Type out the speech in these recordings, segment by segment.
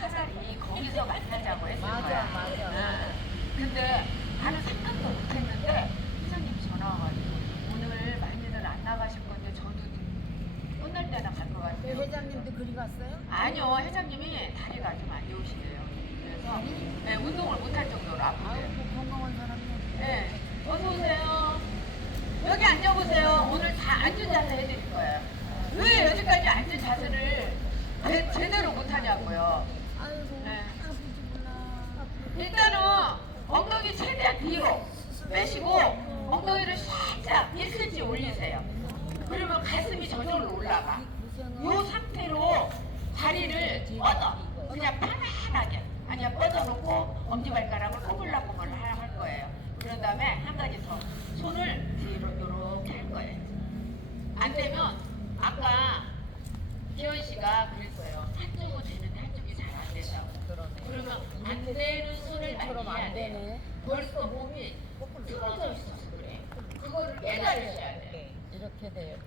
차라리 거기서 만나자고 했을 맞아, 거야. 맞아. 응. 근데 나는 상관도 못했는데 회장님 전화 와가지고 오늘 많이들 안 나가실 건데 저도 끝날 때나 갈 것 그 같아요. 회장님도 그리 갔어요? 아니요, 회장님이 다리가 좀 안 좋으시대요. 그래서 네, 운동을 못할 정도로 아유, 아프대요. 그 건강한 사람이. 네, 어서 오세요. 여기 앉아보세요. 오늘 다 앉은 자세 해드릴 거예요. 왜 여기까지 앉은 자세를 제, 제대로 못하냐고요. 아이고, 네. 아프지 몰라. 일단은 엉덩이 최대한 뒤로 빼시고 엉덩이를 살짝 1cm 올리세요. 그러면 가슴이 저절로 올라가. 이 상태로 다리를 뻗어. 그냥 편안하게. 아니야, 뻗어놓고 엄지발가락을 꼬불락꼬불 할 거예요. 그런 다음에 한 가지 더. 손을 뒤로 이렇게 할 거예요. 안 되면 아까 기현 씨가 그랬어요. 한쪽은 되는데 한쪽이 잘 안 된다고. 그러면 안 되는 손을 해야 안 돼. 되네. 벌써 몸이 틀어져 있어서 그래. 그거를 깨달으셔야 돼. 이렇게 돼야 돼.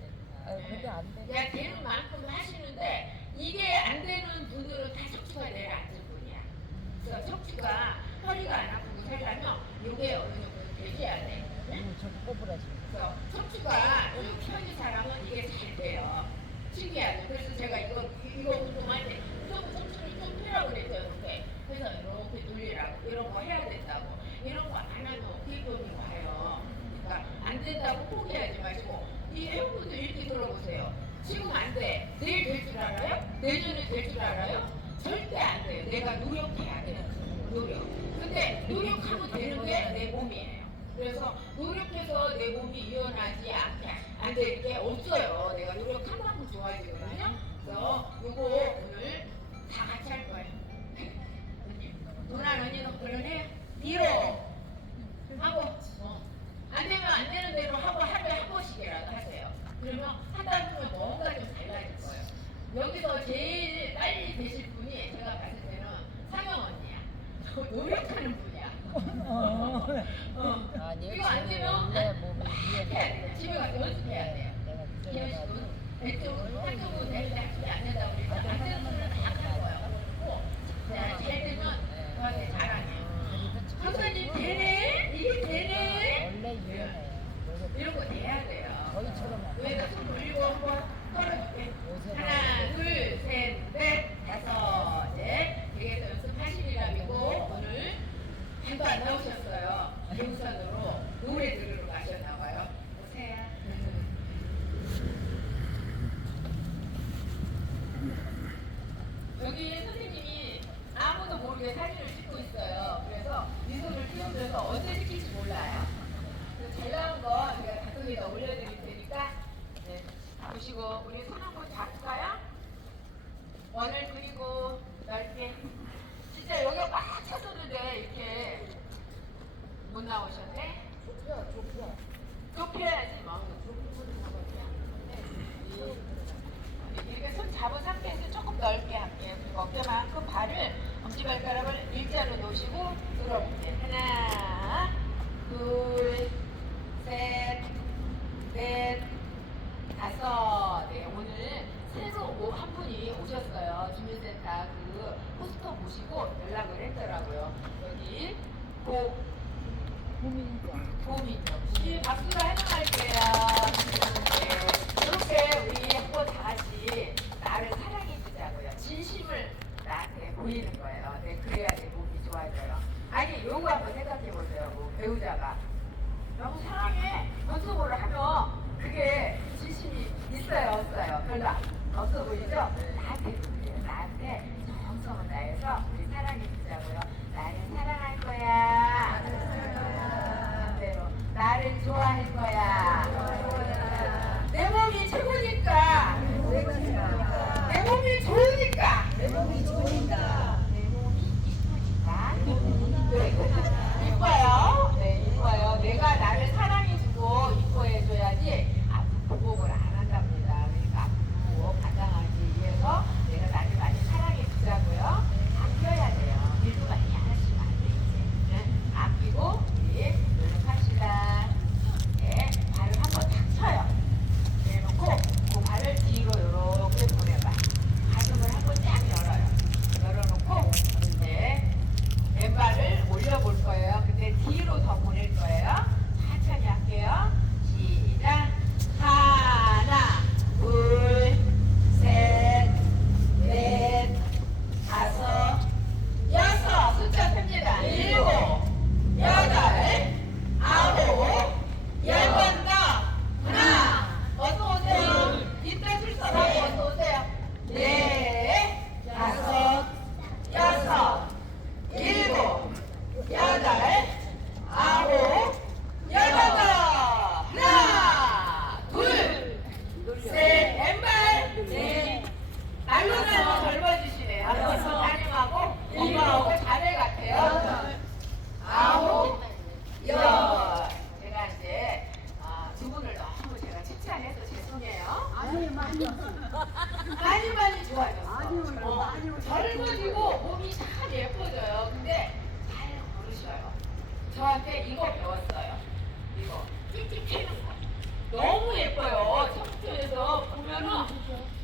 아유, 그게 안 돼. 야, 되는 만큼 하시는데 이게 안 되는 분들은 다 척추가 내려앉은 분이야. 그래서 척추가 허리가 안 아프고 살려면 이게 어느 정도 되셔야 돼. 음, 저 꼬부라지. 그래서 척추가 이 편히 사람은 이게 잘 돼요. 신기하죠. 그래서 제가 이거 이거 운동할 때 좀 척추를 좀 펴라고 그랬죠. 이렇게. 그래서 이렇게 돌리라고 이런 거 해야 된다고. 이런 거 안 하면 피곤이 와요. 그러니까 안 된다고 포기하지 마시고 이 회원분들 이렇게 들어보세요. 지금 안 돼. 내일 될 줄 알아요? 내년에 될 줄 알아요? 절대 안 돼요. 내가 노력해야 돼요. 노력. 근데 노력하면 되는 게 내 몸이에요. 그래서 노력해서 내 몸이 유연하지 않게 게 없어요. 내가 노력하면 하면 좋아지거든요. 그래서 요거 오늘 다 같이 할 거예요. 누나 언니는 그러네. 뒤로 하고 어. 안 되면 안 되는 대로 하고 하루에 한 번씩이라도 하세요. 그러면 하다 보면 뭔가 좀 달라질 거예요. 여기서 제일 빨리 되실 분이 제가 봤을 때는 상영 언니야. 노력하는 분이야. 어. 어. 아니요, 이거 안 되면 내 몸이 막 해야 돼요. 집에 가서 연습해야 돼요. 내가 기현 그래가지고. 씨도 대쪽은 한쪽은 되는데 한쪽이 안 된다고 그래서 안 되는 거는 다할 거예요. 그리고 잘 되면 저한테 자랑해요. 선생님 되네? 이게 되네? 원래 유연해요. 노력. 이런 거 돼야 돼요. 저희처럼 위에다 손 올리고 한번 떨어줄게. 하나, 둘, 셋, 넷, 다섯, 넷. 여기에서 연습하시리라고 오늘 한도 안 나오셨어요. 용산으로 노래 들으러 가셨나 봐요. 오세요. 여기 선생님이 아무도 모르게 사진을 찍고 있어요. 그래서 미소를 띄워드려서 언제 찍힐지 몰라요. 그래서 잘 나온 거 제가 가끔이다 올려드릴 테니까 네, 보시고 우리 손 한번 잡을까요? 원을 그리고 넓게 진짜 여기가 꽉 찼었는데 이렇게 못 나오셨네? 좁혀, 좁혀. 좁혀야지 뭐. 이렇게 손 잡은 상태에서 조금 넓게 할게요. 그리고 어깨만큼 발을 엄지발가락을 일자로 놓으시고 들어볼게요. 하나, 둘, 셋, 넷, 다섯. 네, 오늘 새로 오- 한 분이 오셨어요. 주민센터 그 포스터 보시고 연락을 했더라고요. 여기 고 고민이죠. 봄이죠. 이 박수로 해명할게요. 네, 이렇게 우리 한번 다 같이 나를 사랑해주자고요. 진심을 나한테 보이는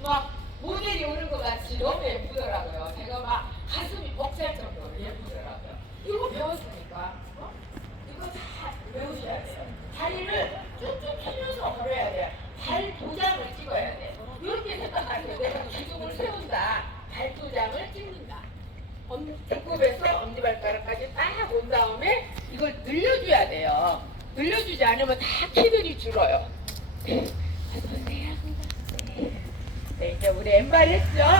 막 모델이 오는 것 같이 너무 예쁘더라고요. 제가 막 가슴 gayret ya.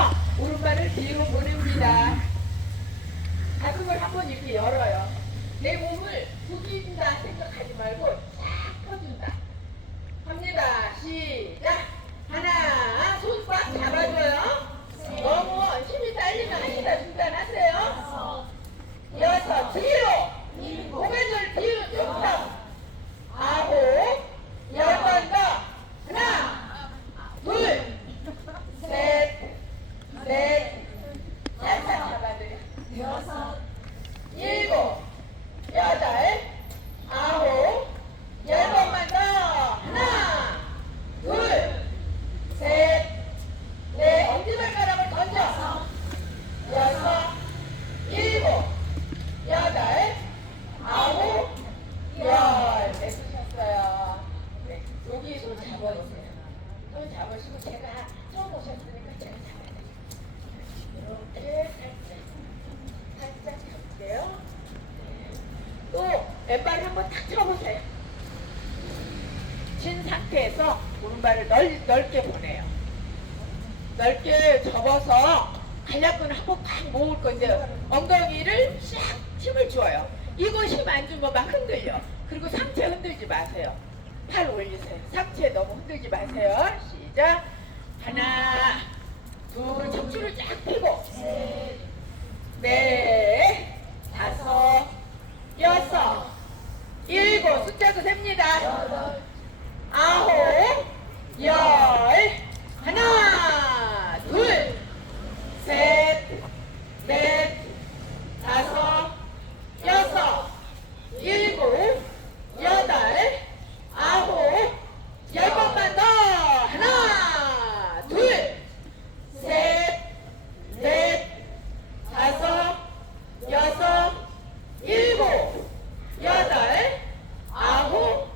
엉덩이를 접어서 간략근 하고 꽉 모을 건데 엉덩이를 싹 힘을 줘요. 이거 힘 안 주면 막 흔들려. 그리고 상체 흔들지 마세요. 팔 올리세요. 상체 너무 흔들지 마세요. 시작. 하나, 둘, 척추를 쫙 펴고. 네, 다섯, 여섯, 일곱, 숫자도 됩니다. 아홉, 열, 하나, 둘, 셋, 넷, 다섯, 여섯, 일곱, 여덟, 아홉, 열 번만 더. 하나, 둘, 셋, 넷, 다섯, 여섯, 일곱, 여덟, 아홉,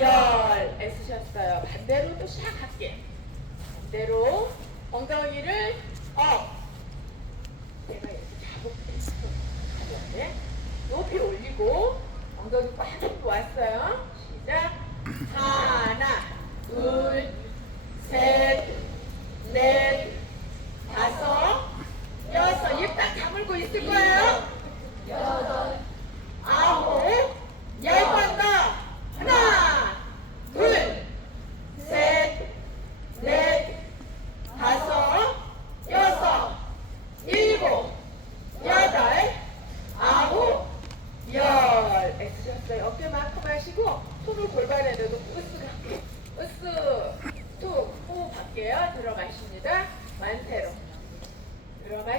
열. 애쓰셨어요. 반대로 또 시작할게. 반대로. 엉덩이를 업.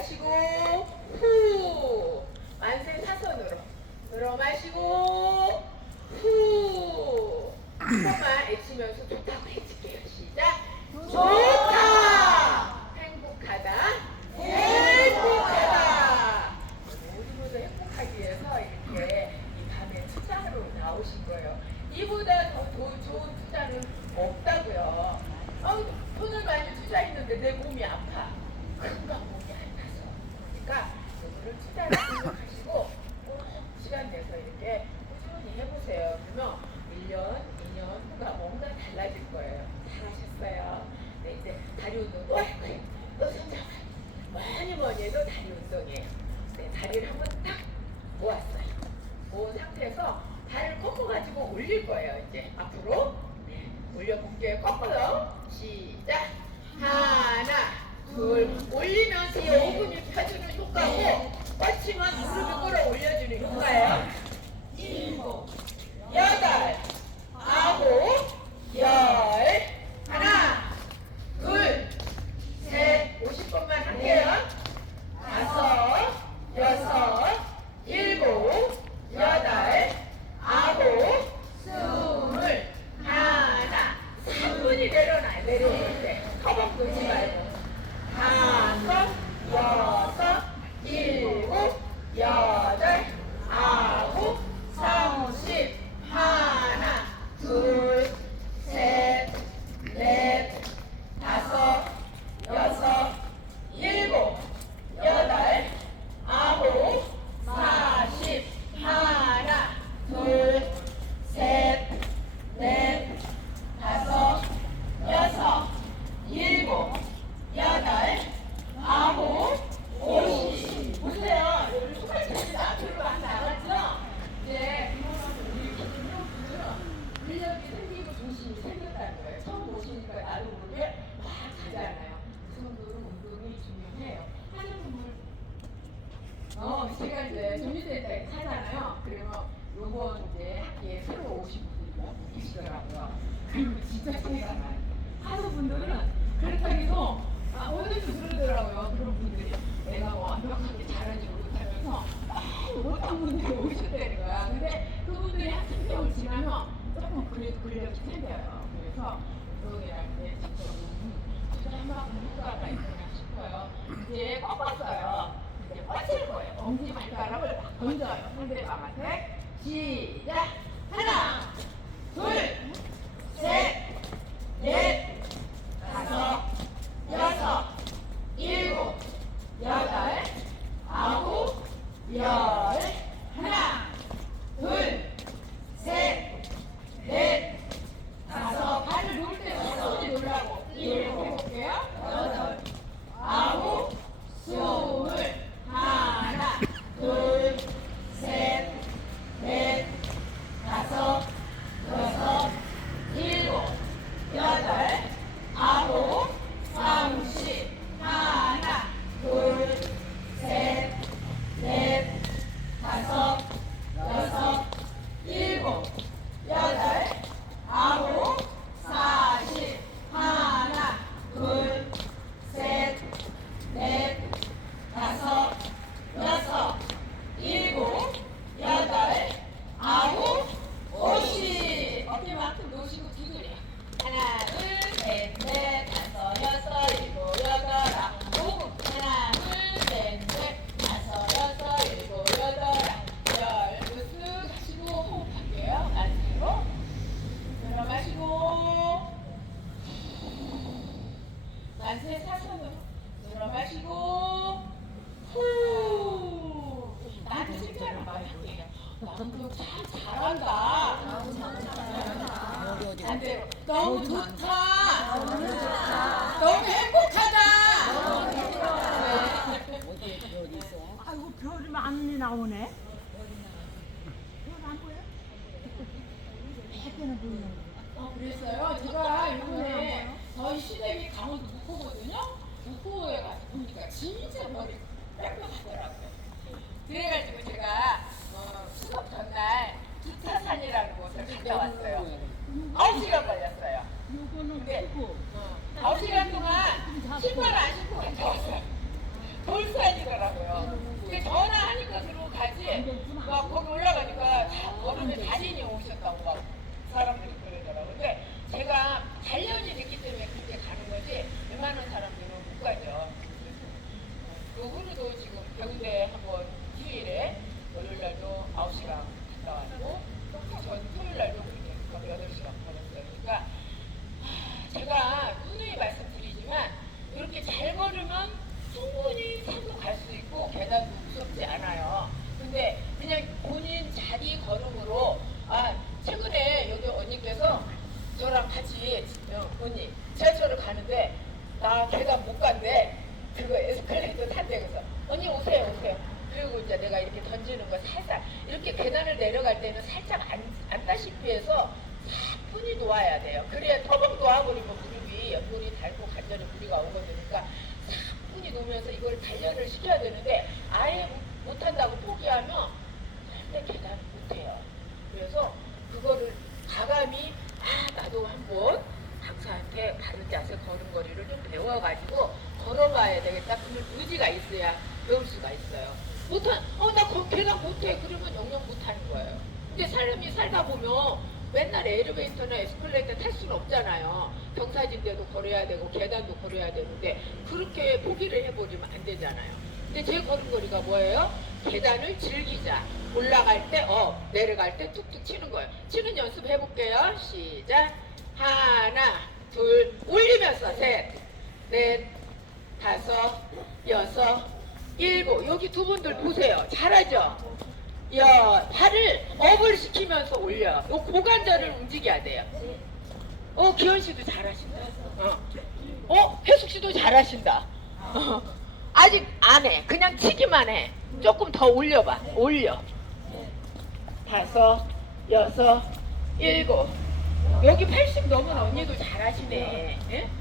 마시고 예, 꺾어요. 시작. 하나, 둘. 올리면서 이 오븐이 펴주는 효과고, 뻗치면 무릎을 끌어 올려주는 효과예요. 손들이 마마색 시작! 행복하다. 아이고 별이 많이 나오네. 별안 보여? 해변에 보이네. 어, 그랬어요. 제가 이번에 저희 시댁이 강원도 목포거든요. 목포에 가서 보니까 진짜 별이 빽빽하더라고요. 그래가지고 Super. 있어야 되겠다. 그런 의지가 있어야 배울 수가 있어요. 못한, 어, 나 계단 못해. 그러면 영영 못하는 거예요. 근데 사람이 살다 보면 맨날 엘리베이터나 에스컬레이터 탈 수는 없잖아요. 경사진대도 걸어야 되고 계단도 걸어야 되는데 그렇게 포기를 해버리면 안 되잖아요. 근데 제 걸음걸이가 뭐예요? 계단을 즐기자. 올라갈 때, 어, 내려갈 때 툭툭 치는 거예요. 치는 연습 해볼게요. 시작. 하나, 둘, 올리면서 셋, 넷, 다섯, 여섯, 일곱. 여기 두 분들 보세요. 잘하죠? 야, 발을 업을 시키면서 올려. 요 고관절을 움직여야 돼요. 어, 기현 씨도 잘하신다. 어, 어 회숙 씨도 잘하신다. 어. 아직 안 해. 그냥 치기만 해. 조금 더 올려봐. 올려. 다섯, 여섯, 일곱. 여기 80 넘은 언니도 잘하시네. 예?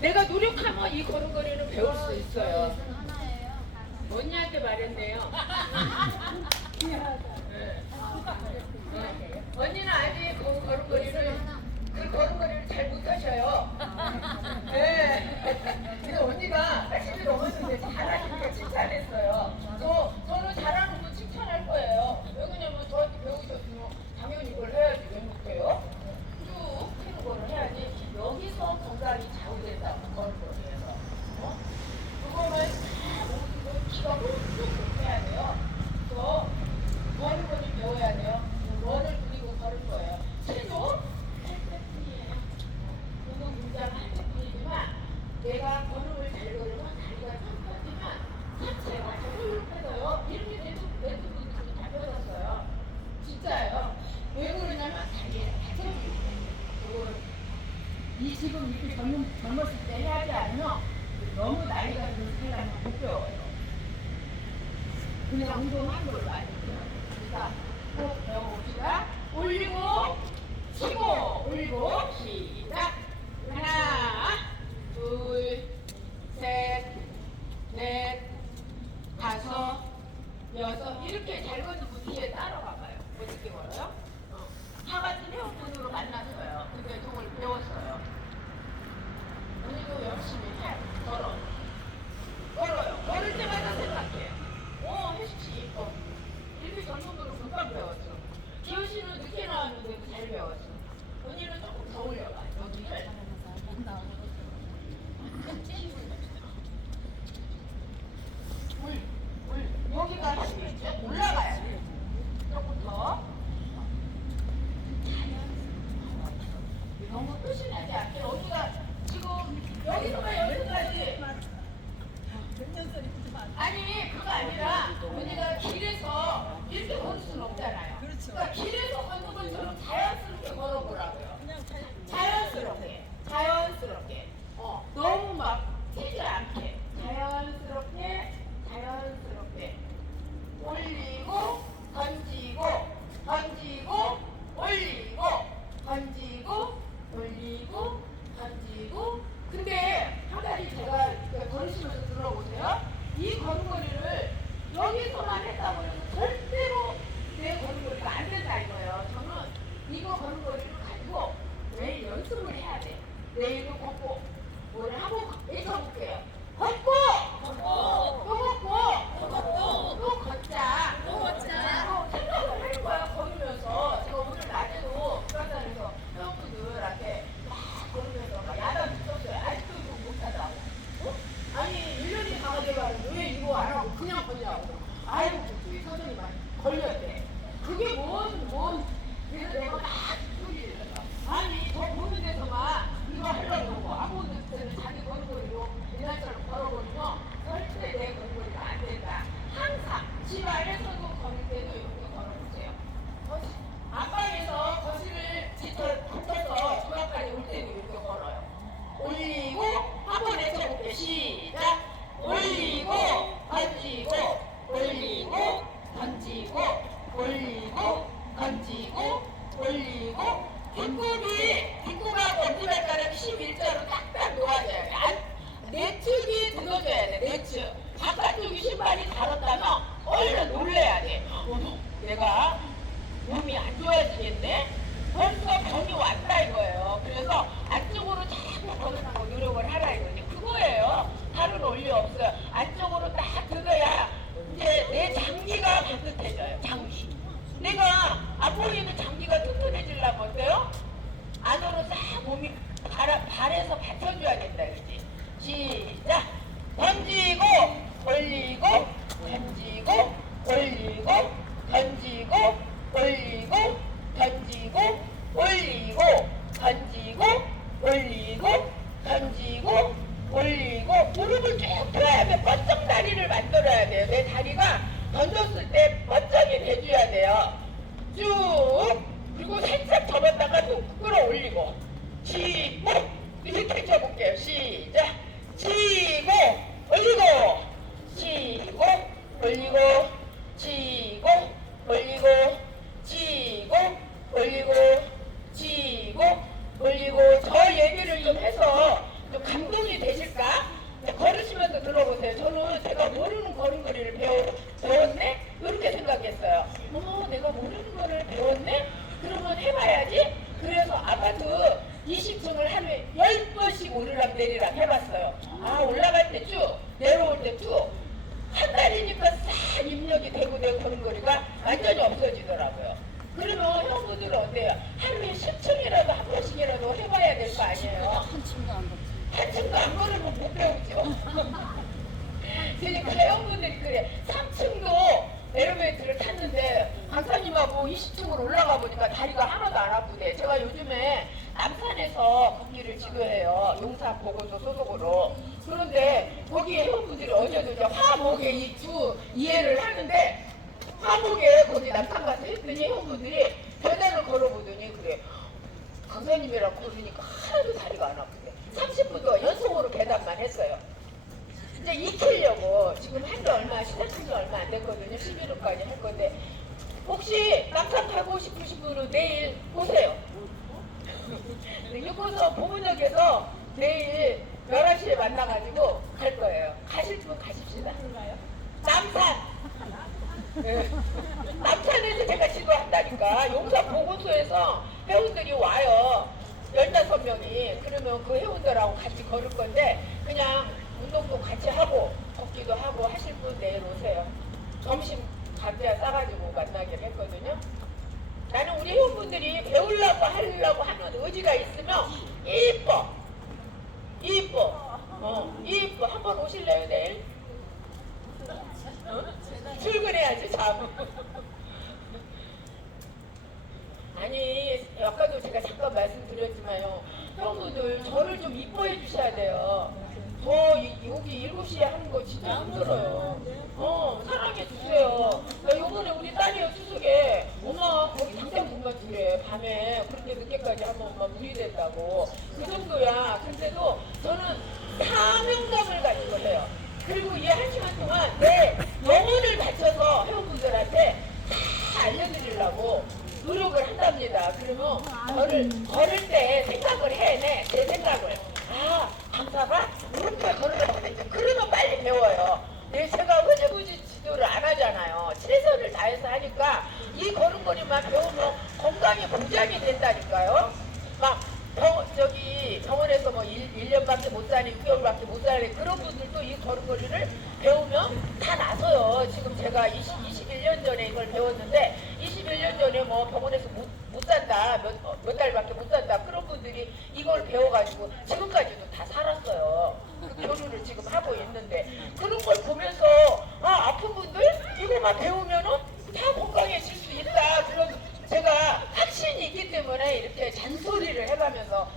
내가 노력하면 이 걸음걸이는 배울 수 있어요. 언니한테 말했네요. 네. 언니는 아직 그 걸음걸이를 그 걸음걸이를 잘 못하셔요. 네. 근데 언니가 80이 넘었는데 잘하시니까 칭찬했어요. 지금 이렇게 젊은, 젊었을 때 해야지 않으면 너무 나이가 들면 살려면 못 배워요. 그냥 운동한 걸로 알고 있어요. 그러니까 꼭 배워봅시다. 올리고 안 했다고요. 절대로 내 걸음걸 안 된다 이거예요. 저는 이거 걸음걸이 가지고 매일 연습을 해야 돼. 내일은 아 올라갈 때 쭉 내려올 때 쭉 한 달이니까 싹 입력이 되고 되고 그런 거리가 완전히 없어지더라고요. 그러면 형부들은 어때요? 하루에 10층이라도 한 번씩이라도 해봐야 될 거 아니에요? 한층도 안 갔지. 한층도 안 걸으면 못 배우죠. 그러니까 형부들이 그래. 3층도 에르메이트를 탔는데 강사님하고 20층으로 올라가 보니까 다리가 하나도 안 아프대. 제가 요즘에 남산에서 거기를 지도해요. 용산 보건소 소속으로. 그런데 거기 회원분들이 어제도 이제 화목에 이주 이해를 하는데 화목에 거기 남산 가서 했더니 회원분들이 계단을 걸어보더니 그래. 강사님이랑 걸으니까 하나도 다리가 안 아프대. 30분 동안 연속으로 계단만 했어요. 이제 익히려고 지금 한 지 얼마, 시작한 지 얼마 안 됐거든요. 11월까지 할 건데. 혹시 남산 타고 싶으신 분은 내일. 네, 이곳서 보문역에서 내일 11시에 만나가지고 갈 거예요. 가실 분 가십시다. 남산! 네. 남산에서 제가 지도한다니까. 용산 보건소에서 회원들이 와요. 15명이. 그러면 그 회원들하고 같이 걸을 건데, 그냥 운동도 같이 하고, 걷기도 하고 하실 분 내일 오세요. 점심 감자 싸가지고 만나기로 했거든요. 나는 우리 회원분들이 배우려고 하려고 하는 의지가 있으면 이뻐. 이뻐. 어, 이뻐. 한번 오실래요, 내일? 어? 출근해야지, 참. 아니, 아까도 제가 잠깐 말씀드렸지만요. 형분들 저를 좀 이뻐해 주셔야 돼요. 저 이- 여기 7시에 하는 거 진짜 힘들어요. 어, 사랑해 주세요. 나 요번에 우리 딸이요, 추석에. 엄마, 거기 당장 분만 주래. 밤에 그렇게 늦게까지 하면 엄마 무리된다고. 그 정도야. 근데도 저는 사명감을 가지고 해요. 그리고 이 한 시간 동안 내 영혼을 바쳐서 회원분들한테 다 알려드리려고 노력을 한답니다. 그러면 저를 걸을 때 생각을 해내 제 생각을 아 강사가 이렇게 걸으라고 했죠. 그러면 빨리 배워요. 네, 제가 흐지부지 지도를 안 하잖아요. 최선을 하니까 이 걸음걸이만 배우면 건강에 보장이 된다니까요. 막 병, 저기 병원에서 뭐 1, 년밖에 못 사니 6개월밖에 못 사니 그런 분들도 이 걸음걸이를 배우면 다 나서요. 지금 제가 20, 21년 전에 이걸 배웠는데 21년 전에 뭐 병원에서 못, 못 산다 몇, 어, 몇 달밖에 못 산다 그런 분들이 이걸 배워가지고 지금까지도 다 살았어요. 그 교류를 지금 하고 있는데 그런 걸 보면서 아 아픈 분들 이거만 배우면은 다 건강해질 수 있다. 그런 제가 확신이 있기 때문에 이렇게 잔소리를 해가면서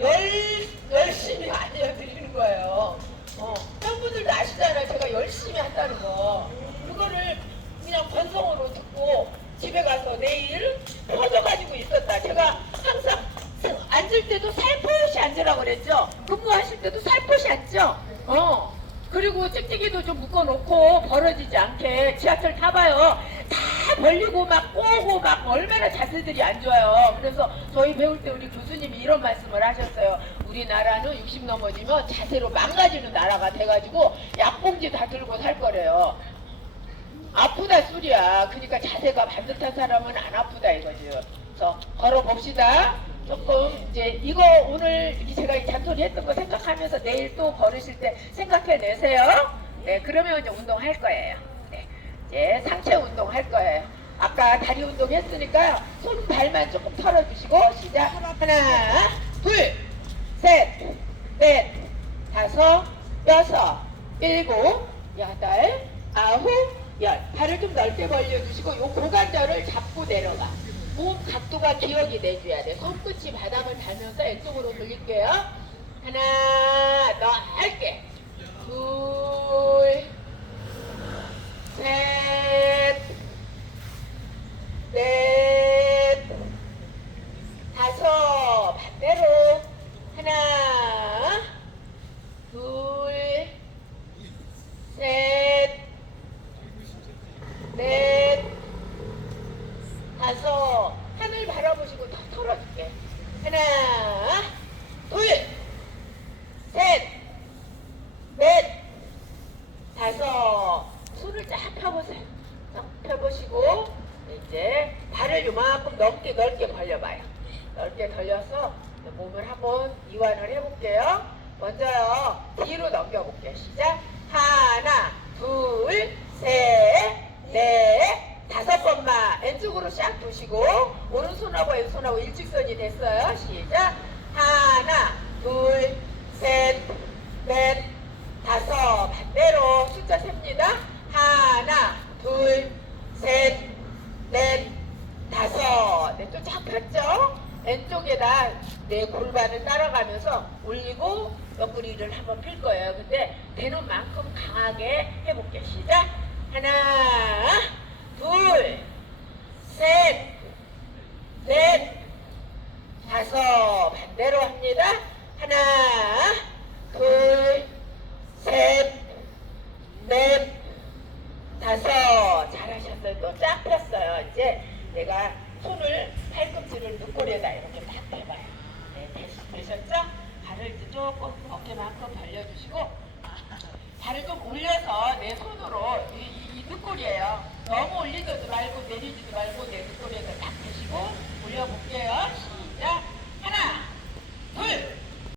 열, 열심히 알려드리는 거예요. 어, 팬분들도 아시잖아요. 제가 열심히 한다는 거. 그거를 그냥 번성으로 듣고 집에 가서 내일 퍼져가지고 있었다. 제가 항상 앉을 때도 살포시 앉으라고 그랬죠. 근무하실 때도 살포시 앉죠. 어. 그리고 찍찍이도 좀 묶어놓고 벌어지지 않게 지하철 타봐요. 다 벌리고 막 꼬고 막 얼마나 자세들이 안 좋아요. 그래서 저희 배울 때 우리 교수님이 이런 말씀을 하셨어요. 우리나라는 60 넘어지면 자세로 망가지는 나라가 돼가지고 약봉지 다 들고 살 거래요. 아프다 소리야. 그러니까 자세가 반듯한 사람은 안 아프다 이거죠. 그래서 걸어봅시다. 조금 이제 이거 오늘 제가 이 잔소리 했던 거 생각하면서 내일 또 걸으실 때 생각해 내세요. 네, 그러면 이제 운동할 거예요. 네, 이제 상체 운동 할 거예요. 아까 다리 운동 했으니까 손 발만 조금 털어주시고 시작. 하나, 둘, 셋, 넷, 다섯, 여섯, 일곱, 여덟, 아홉, 열. 발을 좀 넓게 벌려주시고 요 고관절을 잡고 내려가. 몸 각도가 기억이 내줘야 돼. 손끝이 바닥을 닿으면서 이쪽으로 돌릴게요. 하나, 넓게. 둘, 셋, 넷, 다섯. 반대로. 하나, 둘, 셋, 넷, 다섯. 하늘 바라보시고 더 털어줄게. 하나, 둘, 셋, 넷, 다섯. 손을 쫙 펴보세요. 쫙 펴보시고 이제 발을 요만큼 넘게 넓게 벌려봐요. 넓게 벌려서 몸을 한번 이완을 해볼게요. 먼저요 뒤로 넘겨볼게요. 시작. 하나, 둘, 셋, 넷, 다섯 번 앞쪽으로 싹 두시고 오른손하고 왼손하고 일직선이 됐어요. 시작. 하나, 둘, 셋, 넷, 다섯. 반대로 숫자 셉니다. 하나, 둘, 셋, 넷, 다섯. 네, 또쫙 폈죠? 왼쪽에다 내 골반을 따라가면서 올리고 옆구리를 한번 필 거예요. 근데 되는 만큼 강하게 해볼게요. 시작. 하나, 둘, 셋, 넷, 다섯. 반대로 합니다. 하나, 둘, 셋, 넷, 다섯. 잘하셨어요. 또 쫙 폈어요. 이제 내가 손을 팔꿈치를 눈꼬리에다 이렇게 딱 대봐요. 네, 되셨죠? 발을 조금 어깨만큼 벌려주시고 발을 좀 올려서 내 손으로 이, 이, 이 눈꼬리에요. 너무 올리지도 말고 내리지도 말고 내 눈꼬리에다 딱 대시고 올려볼게요. 시작! 하나, 둘,